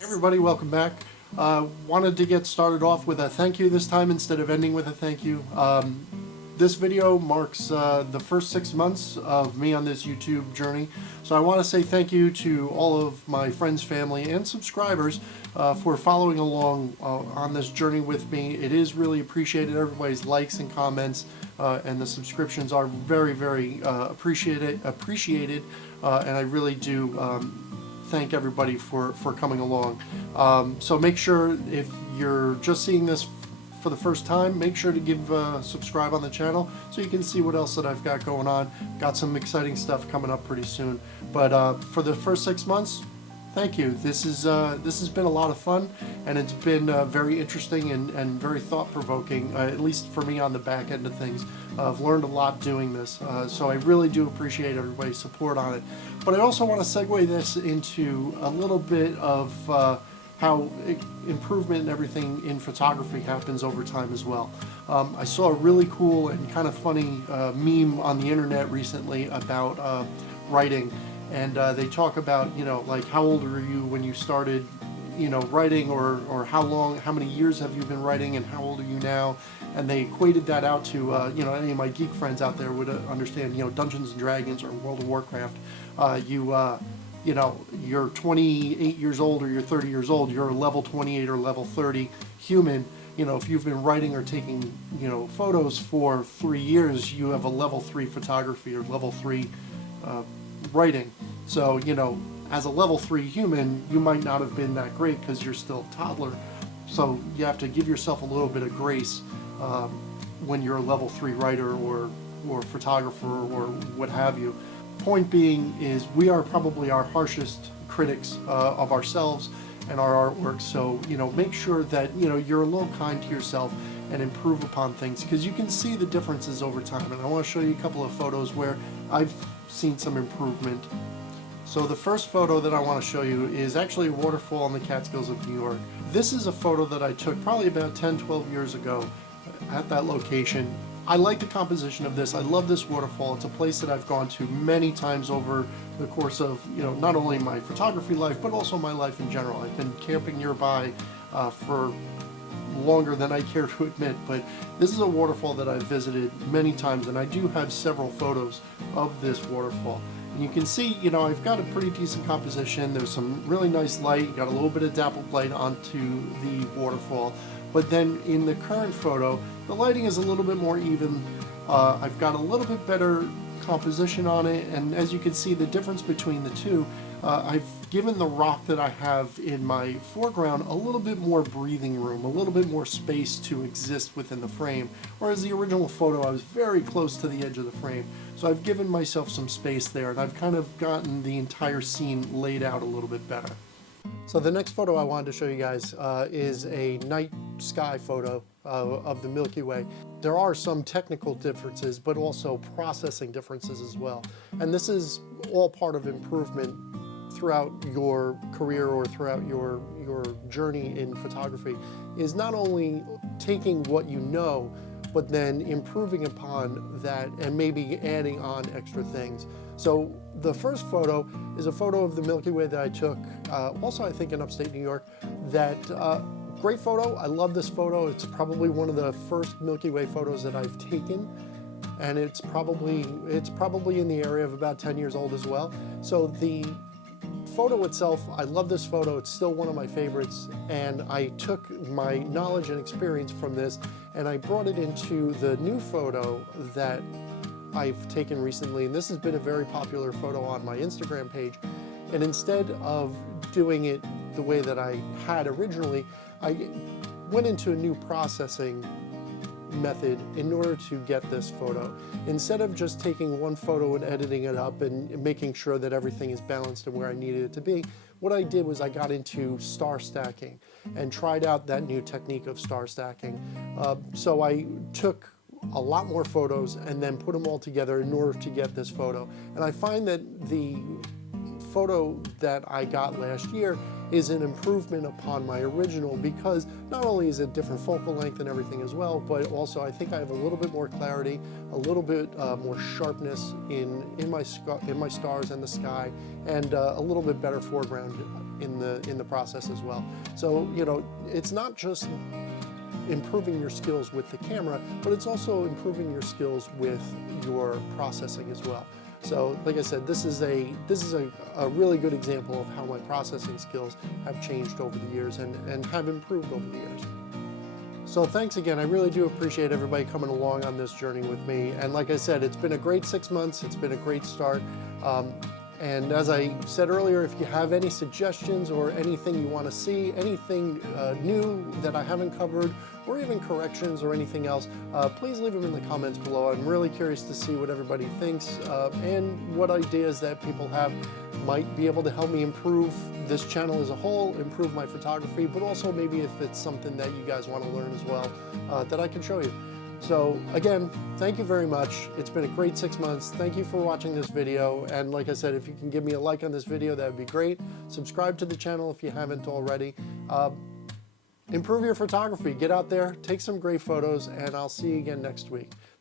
Everybody, welcome back. Wanted to get started off with a thank you this time instead of ending with a thank you. This video marks the first 6 months of me on this YouTube journey. So I want to say thank you to all of my friends, family, and subscribers for following along on this journey with me. It is really appreciated. Everybody's likes and comments and the subscriptions are very, very appreciated. And I really do thank everybody for coming along. So make sure, if you're just seeing this for the first time, make sure to give subscribe on the channel so you can see what else that I've got going on. Got some exciting stuff coming up pretty soon. But for the first 6 months, thank you. This has been a lot of fun, and it's been very interesting and very thought-provoking, at least for me on the back end of things. I've learned a lot doing this, so I really do appreciate everybody's support on it. But I also want to segue this into a little bit of how improvement and everything in photography happens over time as well. I saw a really cool and kind of funny meme on the internet recently about writing. And they talk about, like, how old were you when you started, writing, or how many years have you been writing, and how old are you now? And they equated that out to, any of my geek friends out there would understand, Dungeons and Dragons or World of Warcraft. You're 28 years old or you're 30 years old, you're a level 28 or level 30 human. If you've been writing or taking, photos for 3 years, you have a level 3 photography or level 3 writing. So, as a level 3 human, you might not have been that great because you're still a toddler. So you have to give yourself a little bit of grace when you're a level 3 writer or photographer or what have you. Point being is, we are probably our harshest critics of ourselves and our artwork. So, make sure that, you're a little kind to yourself and improve upon things, because you can see the differences over time. And I want to show you a couple of photos where I've seen some improvement. So the first photo that I want to show you is actually a waterfall in the Catskills of New York. This is a photo that I took probably about 10-12 years ago at that location. I like the composition of this. I love this waterfall. It's a place that I've gone to many times over the course of, not only my photography life, but also my life in general. I've been camping nearby for longer than I care to admit, but this is a waterfall that I've visited many times, and I do have several photos of this waterfall. And you can see, I've got a pretty decent composition. There's some really nice light, got a little bit of dappled light onto the waterfall. But then in the current photo, the lighting is a little bit more even. I've got a little bit better composition on it, and as you can see, the difference between the two, I've given the rock that I have in my foreground a little bit more breathing room, a little bit more space to exist within the frame, whereas the original photo I was very close to the edge of the frame. So I've given myself some space there, and I've kind of gotten the entire scene laid out a little bit better. So the next photo I wanted to show you guys is a night sky photo of the Milky Way. There are some technical differences, but also processing differences as well. And this is all part of improvement throughout your career or throughout your journey in photography, is not only taking what you know, but then improving upon that and maybe adding on extra things. So the first photo is a photo of the Milky Way that I took, also I think in upstate New York. Great photo. I love this photo. It's probably one of the first Milky Way photos that I've taken, and it's probably in the area of about 10 years old as well. So the photo itself, I love this photo. It's still one of my favorites, and I took my knowledge and experience from this and I brought it into the new photo that I've taken recently, and this has been a very popular photo on my Instagram page. And instead of doing it the way that I had originally, I went into a new processing method in order to get this photo. Instead of just taking one photo and editing it up and making sure that everything is balanced and where I needed it to be, what I did was I got into star stacking and tried out that new technique of star stacking. So I took a lot more photos and then put them all together in order to get this photo. And I find that the photo that I got last year is an improvement upon my original, because not only is it different focal length and everything as well, but also I think I have a little bit more clarity, a little bit more sharpness in my stars and the sky, and a little bit better foreground in the process as well. So, you know, it's not just improving your skills with the camera, but it's also improving your skills with your processing as well. So, like I said, this is a really good example of how my processing skills have changed over the years and have improved over the years. So thanks again. I really do appreciate everybody coming along on this journey with me. And like I said, it's been a great 6 months. It's been a great start. And as I said earlier, if you have any suggestions or anything you want to see, anything new that I haven't covered, or even corrections or anything else, please leave them in the comments below. I'm really curious to see what everybody thinks and what ideas that people have might be able to help me improve this channel as a whole, improve my photography, but also maybe if it's something that you guys want to learn as well, that I can show you. So again, thank you very much. It's been a great 6 months. Thank you for watching this video. And like I said, if you can give me a like on this video, that would be great. Subscribe to the channel if you haven't already. Improve your photography. Get out there, take some great photos, and I'll see you again next week.